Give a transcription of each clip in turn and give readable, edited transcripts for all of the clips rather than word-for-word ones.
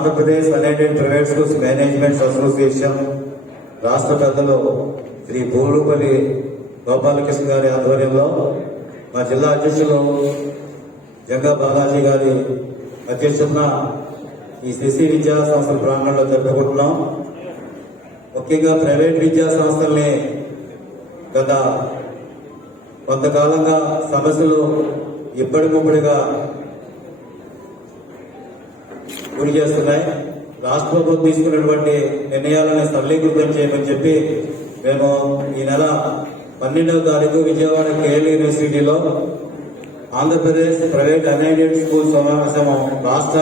Andhra Pradesh unaided private schools management association రాష్ట్ర పెద్దలు శ్రీ భూలుపల్లి గోపాలకృష్ణ గారి ఆధ్వర్యంలో మా జిల్లా అధ్యక్షులు జంగా బాలాజీ గారి అధ్యక్షతన ఈ శశి విద్యా సంస్థల ప్రాంగణంలో జరుపుకుంటున్నాం. ముఖ్యంగా ప్రైవేట్ విద్యా సంస్థల్ని గత కొంతకాలంగా సమస్యలు ఇప్పటికిప్పుడుగా గురి చేస్తున్నాయి. రాష్ట్ర ప్రభుత్వం తీసుకున్నటువంటి నిర్ణయాలను సరళీకృతం చేయమని చెప్పి మేము ఈ నెల 12వ తారీఖు విజయవాడ కేఎల్ యూనివర్సిటీలో ఆంధ్రప్రదేశ్ ప్రైవేట్ అన్ఎయిడెడ్ స్కూల్ సమావేశం రాష్ట్ర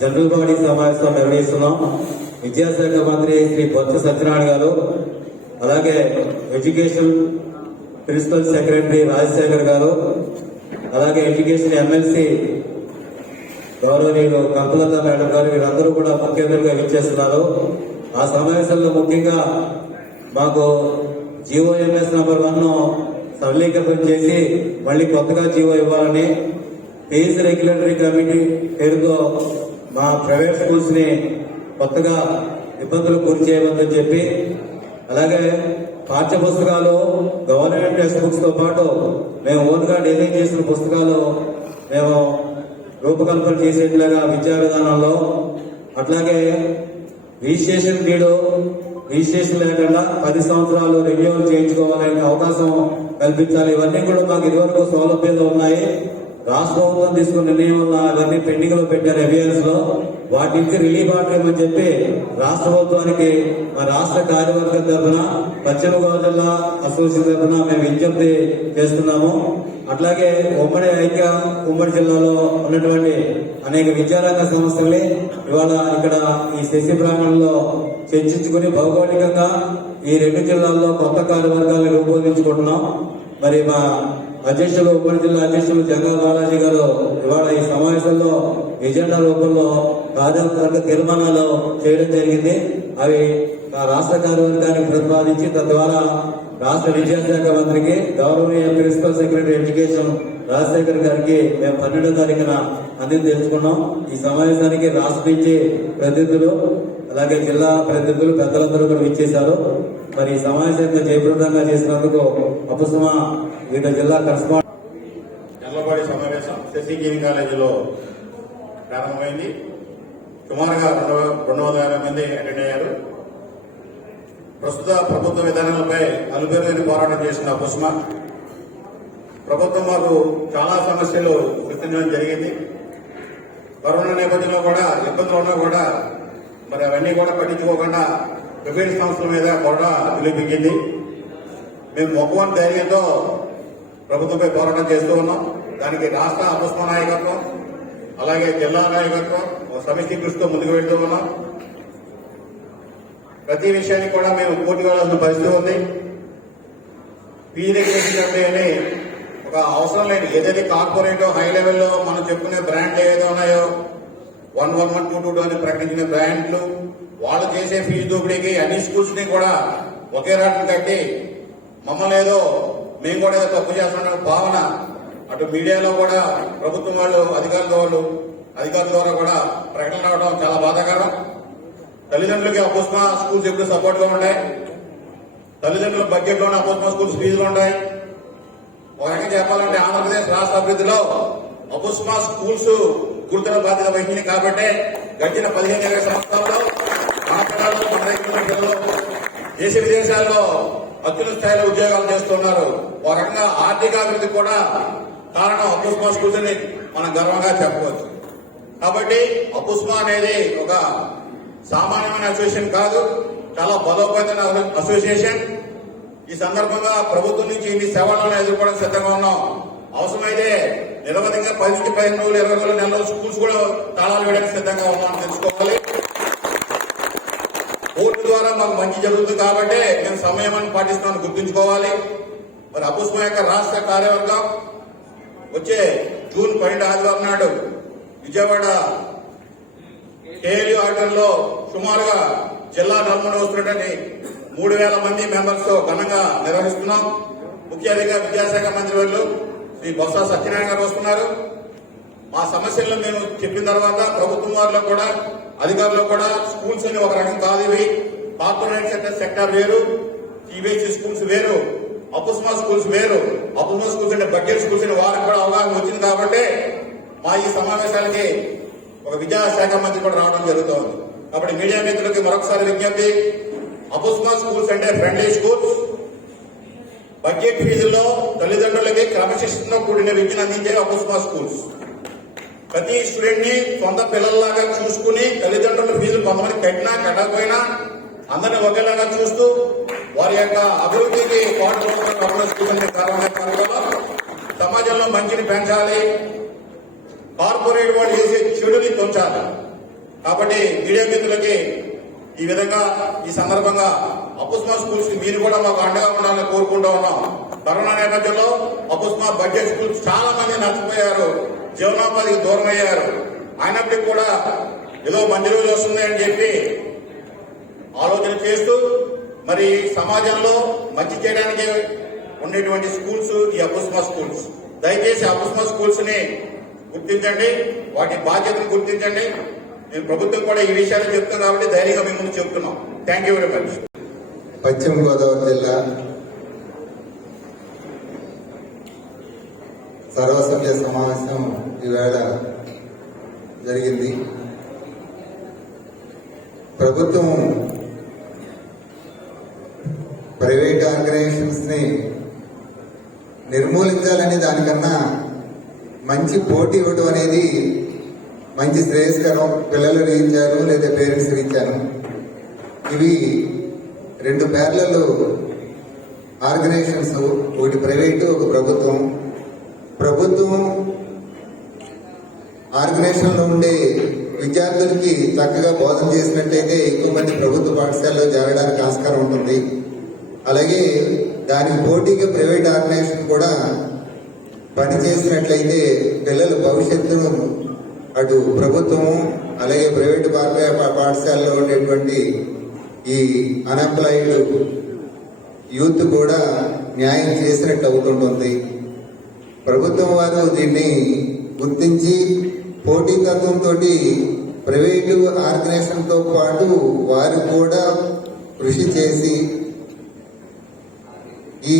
జనరల్ బాడీ సమావేశం నిర్వహిస్తున్నాం. విద్యాశాఖ మంత్రి శ్రీ బొత్స సత్యనారాయణ గారు, అలాగే ఎడ్యుకేషన్ ప్రిన్సిపల్ సెక్రటరీ రాజశేఖర్ గారు, అలాగే ఎడ్యుకేషన్ ఎమ్మెల్సీ గౌరవనీయులు కల్పలత మేడం గారు, వీరందరూ కూడా ముఖ్య అతిథులుగా విచ్చేస్తున్నారు. ఆ సమావేశంలో ముఖ్యంగా మాకు జీఓఎంఎస్ నంబర్ 1 సరళీకృతం చేసి మళ్ళీ కొత్తగా జీవో ఇవ్వాలని, ఫీజు రెగ్యులేటరీ కమిటీ పేరుతో మా ప్రైవేట్ స్కూల్స్ ని కొత్తగా ఇబ్బందులకు గురి చేయవద్దని చెప్పి, అలాగే పాఠ్య పుస్తకాలు గవర్నమెంట్ టెక్స్ట్ బుక్స్ తో పాటు మేము ఓన్ గా డిజైన్ చేసిన పుస్తకాలు మేము రూపకల్పన చేసేట్లుగా విద్యా విధానంలో, అట్లాగే రిజిస్ట్రేషన్ రిజిస్ట్రేషన్ లేకుండా 10 సంవత్సరాలు రెన్యూవల్ చేయించుకోవాలనే అవకాశం కల్పించాలి. ఇవన్నీ కూడా మాకు ఇదివరకు సౌలభ్యంగా ఉన్నాయి. రాష్ట్ర ప్రభుత్వం తీసుకున్న నిర్ణయం వల్ల అవన్నీ పెండింగ్ లో పెట్టారు అబియన్స్ లో. వాటి నుంచి రిలీఫ్ ఆడలేమని చెప్పి రాష్ట్ర ప్రభుత్వానికి మా రాష్ట్ర కార్యవర్గం తరఫున పశ్చిమ గోదావరి జిల్లా అసోసియేషన్ తరఫున మేము విజ్ఞప్తి చేస్తున్నాము. అట్లాగే ఉమ్మడి జిల్లాలో ఉన్నటువంటి అనేక విద్యారంగ సంస్థల్ని ఇవాళ ఇక్కడ ఈ శశి ప్రాంగణంలో చర్చించుకుని భౌగోళికంగా ఈ 2 జిల్లాల్లో కొత్త కార్యవర్గాలను రూపొందించుకుంటున్నాం. మరి మా అధ్యక్షులు ఉమ్మడి జిల్లా అధ్యక్షులు జంగా బాలాజీ గారు ఇవాళ ఈ సమావేశంలో ఎజెండా రూపంలో కార్యవర్గ తీర్మానాలు చేయడం జరిగింది. అవి రాష్ట్ర కార్యవర్గానికి ప్రతిపాదించి తద్వారా రాష్ట్ర విద్యాశాఖ మంత్రికి, గౌరవనీయ ప్రిన్సిపల్ సెక్రటరీ ఎడ్యుకేషన్ రాజశేఖర్ గారికి మేము 12వ తారీఖున తెలుసుకున్నాం. ఈ సమావేశానికి రాష్ట్ర నుంచి ప్రతినిధులు, అలాగే జిల్లా ప్రతినిధులు, పెద్దలందరూ కూడా విచ్చేశారు. మరి ఈ సమావేశాన్ని జయప్రదంగా చేసినందుకు అపుసుమా వివిధ జిల్లా కరస్పాండెంట్ జనరల్ సమావేశం శశి ఇంజనీరింగ్ కాలేజీలో ప్రారంభమైంది. సుమారుగా 250 మంది అటెండ్ అయ్యారు. ప్రస్తుత ప్రభుత్వ విధానాలపై అలుపెరుగని పోరాటం చేసిన అపుసుమా ప్రభుత్వం మాకు చాలా సమస్యలు గుర్తించడం జరిగింది. కరోనా నేపథ్యంలో కూడా ఇబ్బందులు ఉన్నా కూడా మరి అవన్నీ కూడా పట్టించుకోకుండా ప్రైవేట్ సంస్థల మీద కూడా నిలిపించింది. మేము మొక్కవని ధైర్యంతో ప్రభుత్వంపై పోరాటం చేస్తూ ఉన్నాం. దానికి రాష్ట్ర అపుస్మా నాయకత్వం, అలాగే జిల్లా నాయకత్వం సమిష్టి కృషితో ముందుకు వెళ్తూ ఉన్నాం. ప్రతి విషయానికి కూడా మేము పోటీ వేయాల్సిన పరిస్థితి ఉంది. ఫీజు రెగ్యులేషన్ కమిటీ అని ఒక అవసరం లేని ఏదైతే కార్పొరేట్ హై లెవెల్లో మనం చెప్పుకునే బ్రాండ్లు ఏదో ఉన్నాయో 111, 222 అని ప్రకటించిన బ్రాండ్లు వాళ్ళు చేసే ఫీజు దోపిడీకి అన్ని స్కూల్స్ ని కూడా ఒకే రాటం కట్టి మమ్మల్ని ఏదో మేము కూడా ఏదో తప్పు చేస్తున్న భావన అటు మీడియాలో కూడా ప్రభుత్వం వాళ్ళు అధికారుల ద్వారా కూడా ప్రకటన రావడం చాలా బాధాకరం. తల్లిదండ్రులకి అపుస్మా స్కూల్స్ ఎప్పుడు సపోర్ట్ గా ఉంటాయి. తల్లిదండ్రుల బడ్జెట్ లోనే అపుస్మా స్కూల్స్ ఫీజులు ఉంటాయి. ఒక రకంగా చెప్పాలంటే ఆంధ్రప్రదేశ్ రాష్ట్ర అభివృద్ధిలో అపుస్మా స్కూల్స్ గురుతర బాధ్యత వహించింది కాబట్టి గడిచిన 15-20 సంవత్సరాల్లో మన పిల్లలు, మన రైతుల దేశ విదేశాల్లో అత్యున్నత స్థాయిలో ఉద్యోగాలు చేస్తున్నారు. ఒక రకంగా ఆర్థికాభివృద్ధి కూడా కారణం అపుస్మా స్కూల్స్ అని మనం గర్వంగా చెప్పవచ్చు. కాబట్టి అపుస్మా అనేది ఒక సామాన్యమైన అసోసియేషన్ కాదు, చాలా బలోపేతమైన అసోసియేషన్. ఈ సందర్భంగా ప్రభుత్వం నుంచి ఇన్ని సేవలను ఎదుర్కోవడం సిద్ధంగా ఉన్నాం. అవసరమైతే నిరవధికంగా 10 నుంచి 15 రోజులు, 20 రోజులు, నెల రోజులు స్కూల్స్ కూడా తాళాలు వేయడానికి సిద్ధంగా ఉన్నామని తెలుసుకోవాలి. కోర్టు ద్వారా మాకు మంచి జరుగుతుంది కాబట్టి మేము సమయాన్ని పాటిస్తామని గుర్తుంచుకోవాలి. మరి అపుస్మా యొక్క రాష్ట్ర కార్యవర్గం వచ్చే జూన్ 12 ఆదివారం నాడు విజయవాడ కేఎల్ ఆర్డర్లో సుమారుగా జిల్లా నలుమూల వస్తున్నటువంటి 3000 మంది మెంబర్స్ తో ఘనంగా నిర్వహిస్తున్నాం. ముఖ్య అతిథిగా విద్యాశాఖ మంత్రి వర్యులు శ్రీ బొత్స సత్యనారాయణ గారు వస్తున్నారు. మా సమస్యలను మేము చెప్పిన తర్వాత ప్రభుత్వం వారిలో కూడా అధికారులు కూడా స్కూల్స్ అని ఒక రకం కాదు, ఇవి కార్పొరేట్ సెక్టర్ వేరు, సిబిఎస్ఈ స్కూల్స్ వేరు, అపుస్మా స్కూల్స్ వేరు. అపుస్మా స్కూల్స్ అంటే బడ్జెట్ స్కూల్స్ అని వారికి కూడా అవగాహన వచ్చింది కాబట్టి మా ఈ సమావేశాలకి ఒక విద్యాశాఖ మంత్రి కూడా రావడం జరుగుతోంది. కాబట్టి మీడియా మిత్రులకి మరొకసారి విజ్ఞప్తి, అపుస్మా స్కూల్స్ అంటే ఫ్రెండ్లీ స్కూల్స్, బడ్జెట్ ఫీజుల్లో తల్లిదండ్రులకి క్రమశిక్షణతో కూడిన విద్యను అందించే అపుస్మా స్కూల్స్. ప్రతి స్టూడెంట్ ని సొంత పిల్లల్లాగా చూసుకుని తల్లిదండ్రుల ఫీజులు కొంతమంది కట్టినా కట్టకపోయినా అందరినీ ఒకేలాగా చూస్తూ వారి యొక్క అభివృద్ధికి సమాజంలో మంచిని పెంచాలి, కార్పొరేట్ వాళ్ళు చేసే చెడుని తొంచాలి. కాబట్టి మీడియా మిత్రులకి ఈ విధంగా ఈ సందర్భంగా అపుస్మా స్కూల్స్ మీరు కూడా మాకు అండగా ఉండాలని కోరుకుంటూ ఉన్నాం. కరోనా నేపథ్యంలో అపుస్మా బడ్జెట్ స్కూల్స్ చాలా మంది నష్టపోయారు, జీవనోపాధికి దూరం అయ్యారు. అయినప్పటికీ కూడా ఏదో మంచి రోజు వస్తుంది అని చెప్పి ఆలోచన చేస్తూ మరి సమాజంలో మంచి చేయడానికి ఉండేటువంటి స్కూల్స్ ఈ అపుస్మా స్కూల్స్. దయచేసి అపుస్మా స్కూల్స్ ని గుర్తించండి, వాటి బాధ్యతను గుర్తించండి. నేను ప్రభుత్వం కూడా ఈ విషయాలు చెప్తున్నాను కాబట్టి ధైర్యంగా మేము ముందు చెప్తున్నాం. Thank you very much. పశ్చిమ గోదావరి జిల్లా సర్వసభ్య సమావేశం ఈవేళ జరిగింది. ప్రభుత్వం ప్రైవేట్ ఆర్గనైజేషన్స్ ని నిర్మూలించాలని దానికన్నా మంచి పోటీ ఇవ్వడం అనేది మంచి శ్రేయస్కరం, పిల్లలు రీత్యాను లేదా పేరెంట్స్ రీత్యాను. ఇవి రెండు ప్యారలల్ ఆర్గనైజేషన్స్, ఒకటి ప్రైవేటు ఒక ప్రభుత్వం. ప్రభుత్వం ఆర్గనైజేషన్లో ఉండే విద్యార్థులకి చక్కగా బోధన చేసినట్టయితే ఎక్కువ మంది ప్రభుత్వ పాఠశాలలో చేరడానికి ఆస్కారం ఉంటుంది. అలాగే దానికి పోటీగా ప్రైవేట్ ఆర్గనైజేషన్ కూడా పనిచేసినట్లయితే పిల్లల భవిష్యత్తును అటు ప్రభుత్వము అలాగే ప్రైవేటు పాఠశాలలో ఉండేటువంటి ఈ అన్ఎంప్లాయిడ్ యూత్ కూడా న్యాయం చేసినట్టు అవుతుంటుంది. ప్రభుత్వం వారు దీన్ని గుర్తించి పోటీతత్వంతో ప్రైవేటు ఆర్గనైజేషన్తో పాటు వారు కూడా కృషి చేసి ఈ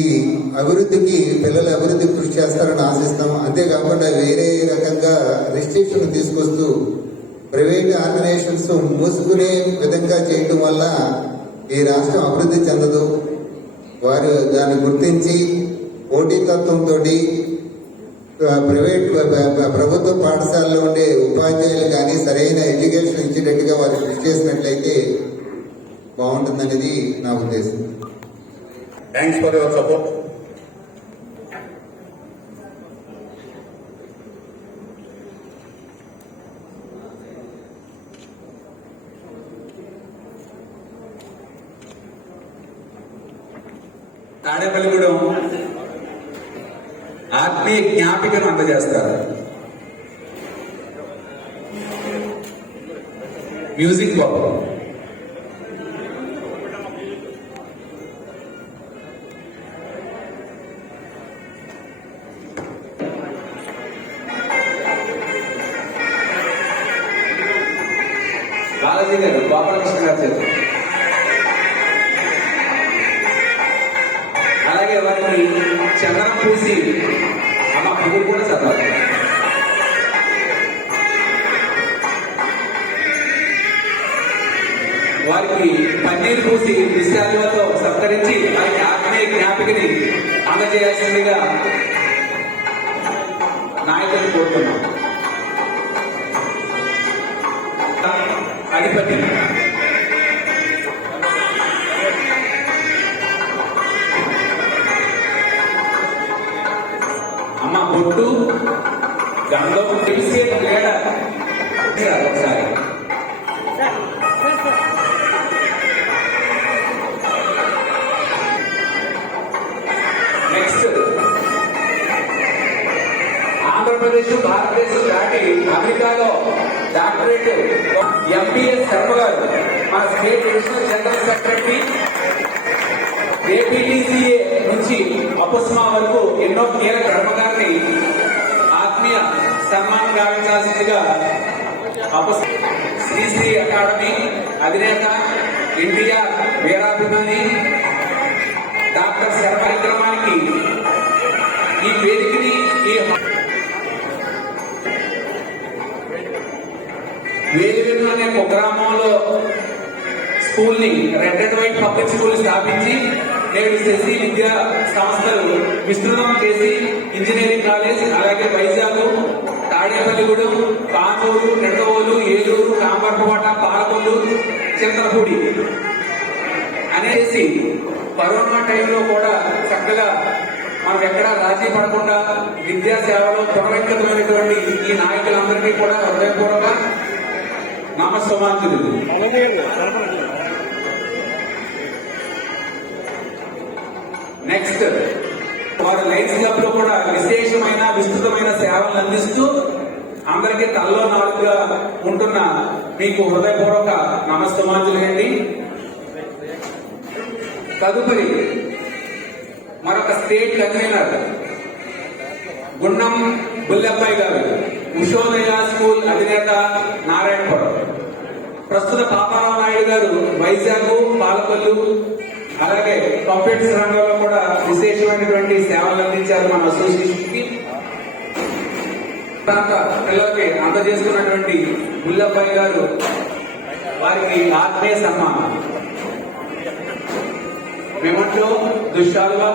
అభివృద్ధికి పిల్లల అభివృద్ధికి కృషి చేస్తారని ఆశిస్తాం. అంతేకాకుండా వేరే రకంగా రిస్ట్రిక్షన్ తీసుకొస్తూ ప్రైవేట్ ఆర్గనైజేషన్స్ మూసుకునే విధంగా చేయటం వల్ల ఈ రాష్ట్రం అభివృద్ధి చెందదు. వారు దాన్ని గుర్తించి పోటీతత్వంతో ప్రైవేట్ ప్రభుత్వ పాఠశాలలో ఉండే ఉపాధ్యాయులు కానీ సరైన ఎడ్యుకేషన్ ఇచ్చేటట్టుగా వారు కృషి చేసినట్లయితే బాగుంటుందనేది నా ఉద్దేశం. Thanks for your support. Tadepalligudem ఆత్మీయ జ్ఞాపికను అందజేస్తారు. మ్యూజిక్ బాబు బాలాజీ గారు, గోపాలకృష్ణ గారు చేస్తారు. అలాగే వారికి చందనం పూసి అమ్మ పువ్వు కూడా చదవాలి. వారికి పన్నీరు పూసి విషయాలతో సత్కరించి వారికి ఆత్మీయ జ్ఞాపికని అందజేయాల్సిందిగా నాయకులు కోరుతున్నాం. అధిపతి అమ్మ బొట్టు గంగం తెలిసే వేడ ఒకసారి నెక్స్ట్ ఆంధ్రప్రదేశ్ భారతదేశం దాటి అమెరికాలో డాక్టరేట్ ఎంబీఎస్ శర్మ గారు మన స్టేట్ అడిషనల్ జనరల్ సెక్రటరీ, ఏపీటీసీఏ నుంచి అపుస్మా వరకు ఎన్నో కీలక కర్మకారిని ఆత్మీయ సన్మానం గావించాల్సిందిగా శ్రీశ్రీ అకాడమీ అధినేత ఎన్టీఆర్ వీరాభిమాని డాక్టర్ శర్మ కార్యక్రమానికి ఈ వేదికని వేదికను అనే ఒక గ్రామంలో స్కూల్ ని red and white public school స్థాపించి నేడు శశి విద్యా సంస్థలు విస్తృతం చేసి ఇంజనీరింగ్ కాలేజ్ అలాగే వైజాగ్ తాడేపల్లిగూడెం కానూరు నెడవోలు ఏలూరు కాంబర్పవాట పాలకొల్లు చింతలపూడి అనేసి కరోనా టైంలో కూడా చక్కగా మనం ఎక్కడా రాజీ పడకుండా విద్యా సేవలో పునరంకితమైనటువంటి ఈ నాయకులందరికీ కూడా హృదయపూర్వక నమస్సమాంజలు. నెక్స్ట్ వారు లైన్స్ క్లబ్ లో కూడా విశేషమైన విస్తృతమైన సేవలను అందిస్తూ అందరికీ తల్లో నాలుగుగా ఉంటున్న మీకు హృదయపూర్వక నమస్సమాంజలు అండి. తదుపరి మరొక స్టేట్ కన్వీనర్ గుండం బుల్లెబ్బాయి గారు, ఉషోదయ స్కూల్ అధినేత నారాయణపురం. ప్రస్తుత పాపారావు నాయుడు గారు వైజాగ్ పాలకొల్లు అలాగే కంప్యూటర్స్ రంగంలో కూడా విశేషమైనటువంటి సేవలు అందించారు మన అసోసియేషన్ కి. పిల్లలకి అందజేస్తున్నటువంటి బుల్లెబ్బాయి గారు వారికి ఆత్మీయ సన్మానం. మేమంటూ దుశ్శాలుగా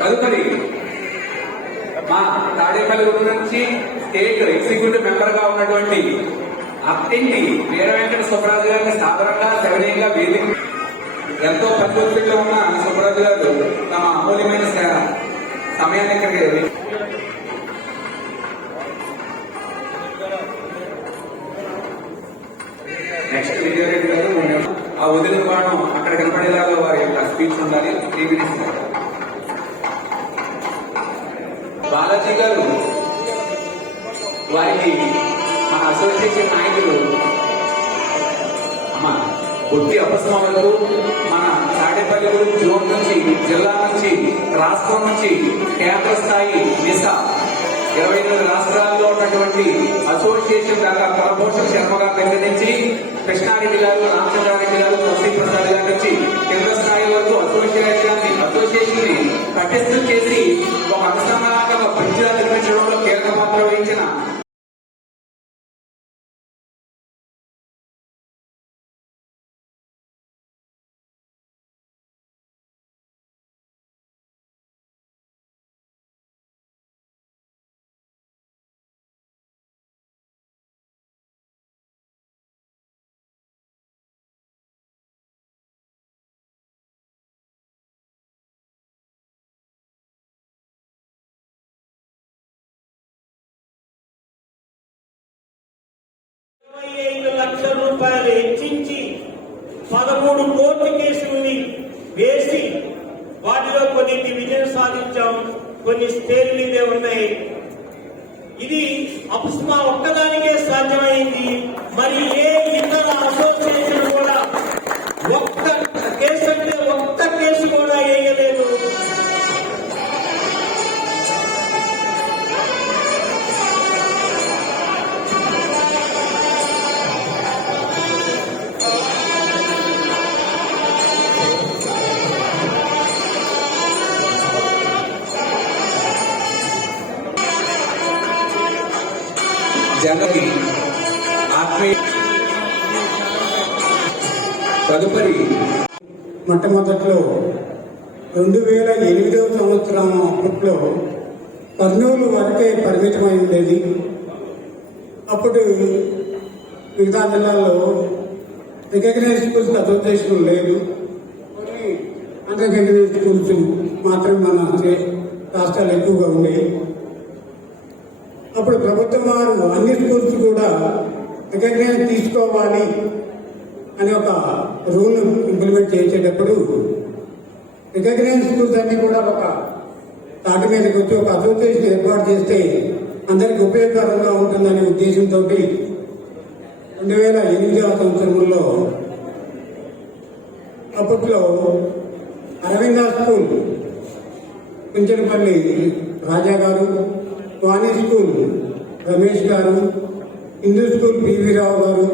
తదుపరి మా తాడేపల్లి నుంచి స్టేట్ ఎగ్జిక్యూటివ్ మెంబర్ గా ఉన్నటువంటి అత్తింటి వీర వెంకట సుబ్బరాజు గారిని సాధారణంగా శరణీయంగా వేదిక ఎంతో పరిపూర్తిగా ఉన్న సుబ్బరాజు గారు తమ అమూల్యమైన సమయాన్ని ఇక్కడికి నెక్స్ట్ విజయరెడ్డి గారు ఆ వదిలిన వాడడం అక్కడ కనపడేలాగా వారి యొక్క స్పీచ్ ఉండాలి. 3 minutes. బాలాజీ గారు వారికి మన అసోసియేషన్ నాయకులు అమ్మ బొట్టి అపస్మాలకు మన తాడేపల్లిగూడెం జోన్ నుంచి జిల్లా నుంచి రాష్ట్రం నుంచి కేంద్ర స్థాయి నిసా 22 రాష్ట్రాల్లో ఉన్నటువంటి అసోసియేషన్ దాకా కులభూషణ్ శర్మ గారి దగ్గర నుంచి కృష్ణారెడ్డి గారు, రామచంద్రారెడ్డి గారు, తులసి ప్రసాద్ గారి నుంచి కేంద్ర స్థాయి వరకు అసోసియేషన్ ని పటిష్టం చేసి ఒక అనుసంధానంగా బ్రిడ్జిగా నిర్మించడంలో కీలక పాత్ర వహించిన ₹25,00,000 హెచ్చించి 13 కోర్టు కేసుల్ని వేసి వాటిలో కొన్ని విజయం సాధించాం, కొన్ని స్టేల్ మీదే ఉన్నాయి. ఇది అపుస్మా ఒక్కదానికే సాధ్యమైంది. మరి ఏ ఇతర అసోసియేషన్ కూడా ఒక్క కేసు అంటే ఒక్క కేసు కూడా వేయలేదు. జనకి ఆత్మీయ తదుపరి మొట్టమొదట్లో 2008వ సంవత్సరం అప్పట్లో కర్నూలు వరకే పరిమితమై ఉండేది. అప్పుడు మిగతా జిల్లాల్లో రికగ్నైజ్ స్కూల్స్ అసోసియేషన్ లేదు, అన్రికగ్నైజ్ స్కూల్స్ మాత్రం మన రాష్ట్రాలు ఎక్కువగా ఉండేవి. అప్పుడు ప్రభుత్వం వారు అన్ని స్కూల్స్ కూడా రికగ్నైజ్ తీసుకోవాలి అని ఒక రూల్ ఇంప్లిమెంట్ చేసేటప్పుడు రికగ్నైజ్ స్కూల్స్ అన్ని కూడా ఒక తాటి మీదకి వచ్చి ఒక అసోసియేషన్ ఏర్పాటు చేస్తే అందరికి ఉపయోగకరంగా ఉంటుందనే ఉద్దేశంతో 2008వ సంవత్సరంలో అప్పట్లో అరవింద స్కూల్ కుంచెనపల్లి రాజా గారు, వాణి స్కూల్ రమేష్ గారు, హిందూ స్కూల్ పివి రావు గారు,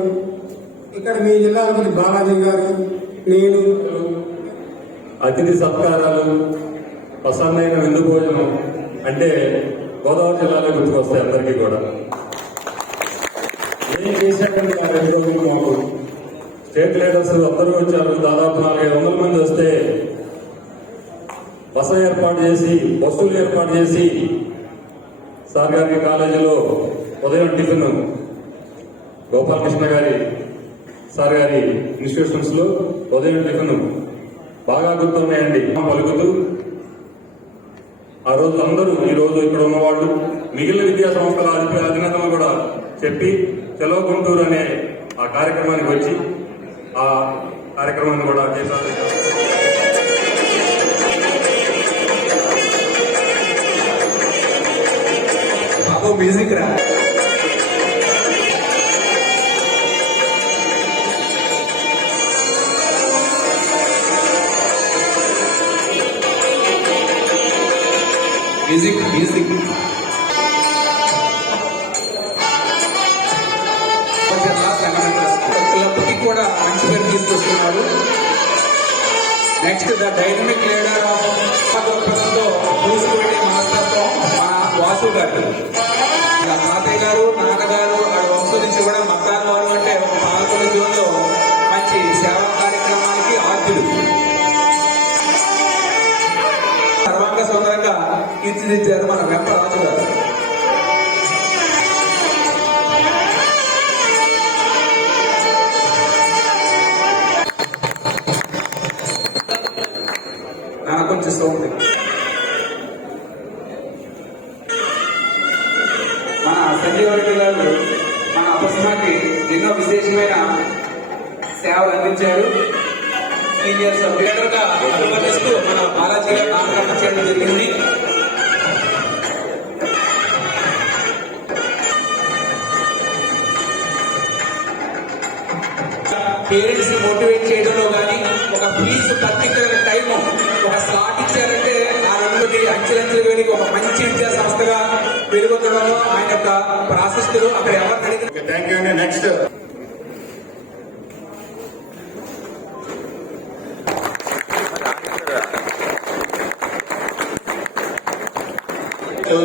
ఇక్కడ మీ జిల్లాలో బాలాజీ గారు, నేను, అతిథి సత్కారాలు, ప్రసన్నమైన విందు భోజనం అంటే గోదావరి జిల్లాలో గుర్తుకొస్తాయి అందరికీ కూడా. ఏం చేశాకండి ఆ 2 రోజులు మాకు స్టేట్ లీడర్స్ అందరూ వచ్చారు. దాదాపు 400-500 మంది వస్తే బస్సు ఏర్పాటు చేసి, బస్సులు ఏర్పాటు చేసి సార్ గారి కాలేజీలో ఉదయం టిఫిన్ గోపాలకృష్ణ గారి సార్ గారి ఇన్స్టిట్యూషన్స్ లో ఉదయం టిఫిన్ బాగా గుర్తున్నాయండి. పలుకుతూ ఆ రోజు అందరూ ఈ రోజు ఇక్కడ ఉన్నవాళ్ళు మిగిలిన విద్యా సంస్థల అధినేతలు కూడా చెప్పి చలో గుంటూరు అనే ఆ కార్యక్రమానికి వచ్చి ఆ కార్యక్రమాన్ని కూడా చేశారు. బాబు మ్యూజిక్ రా. మ్యూజిక్ క్లబ్కి కూడా మంచి పేరు తీసుకొస్తున్నారు. నెక్స్ట్ ద డైనమిక్ లీడర్ చూసుకునే మాస్టర్తో మన వాసు గారు, తాతయ్య గారు, నాన్నగారు వాళ్ళ వంశం నుంచి కూడా మక్కాన్ వారు అంటే ఒక 11 జూన్లో మంచి సేవా కార్యక్రమానికి ఆద్యులు సర్వాంగ సుందరంగా తీర్చిదిద్దారు మన వెంపరాజు గారు. నాకు కొంచెం సౌండ్. మన సంజీవరెడ్డి గారు మన అపస్మాకి ఎన్నో విశేషమైన సేవలు అందించారు. సీనియర్ లీడర్ గా అభివర్ణిస్తూ మన బాలాజీ గారు నామకరణం చేయడం జరిగింది. పేరెంట్స్ మోటివేట్ చేయడంలో కానీ ఒక ఫీజు పర్టికులర్ టైం ఒక స్లాట్ ఇచ్చారంటే ఆ 2 అంచెలంచెలు వేడికి ఒక మంచి విద్యా సంస్థగా పెరుగుతుండడంలో ఆయన యొక్క ప్రాశస్తులు అక్కడ ఎవరు అడిగిన. థ్యాంక్ యూ అండి. నెక్స్ట్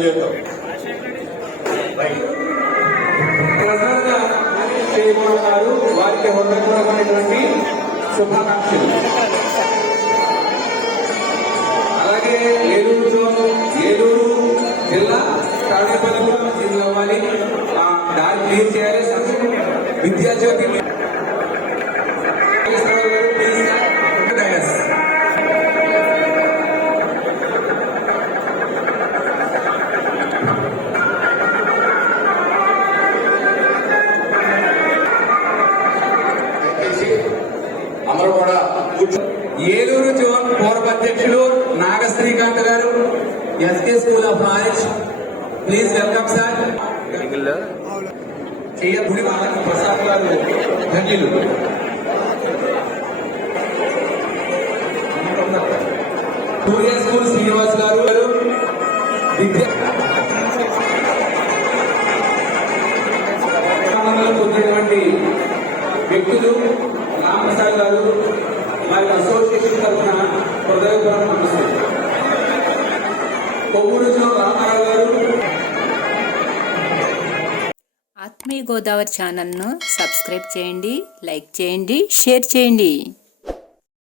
చెప్తాం. చేయబోతున్నారు వారికి హృదయపూర్వకమైనటువంటి శుభాకాంక్షలు. అలాగే ఏలూరు జిల్లా తాడేపల్లి కూడా దీనిలో అవ్వాలి. దారి క్లియర్ చేయాలి. విద్యాజ్యోతి అందరూ కూడా ఏలూరు జోన్ పూర్వ అధ్యక్షులు నాగ శ్రీకాంత్ గారు, SK school of knowledge. Please welcome sir. చేయగుడి వాళ్ళకి ప్రసాద్ గారు ధన్యులు. సూర్య స్కూల్ శ్రీనివాస్ గారు విద్యా పొందినటువంటి వ్యక్తులు రామప్రసాద్ గారు వారి అసోసియేషన్ తరఫున హృదయపూర్వక నమస్కారం. కొవ్వూరు రామారావు గారు. ఆత్మీయ గోదావరి ఛానల్ను సబ్స్క్రైబ్ చేయండి, లైక్ చేయండి, షేర్ చేయండి.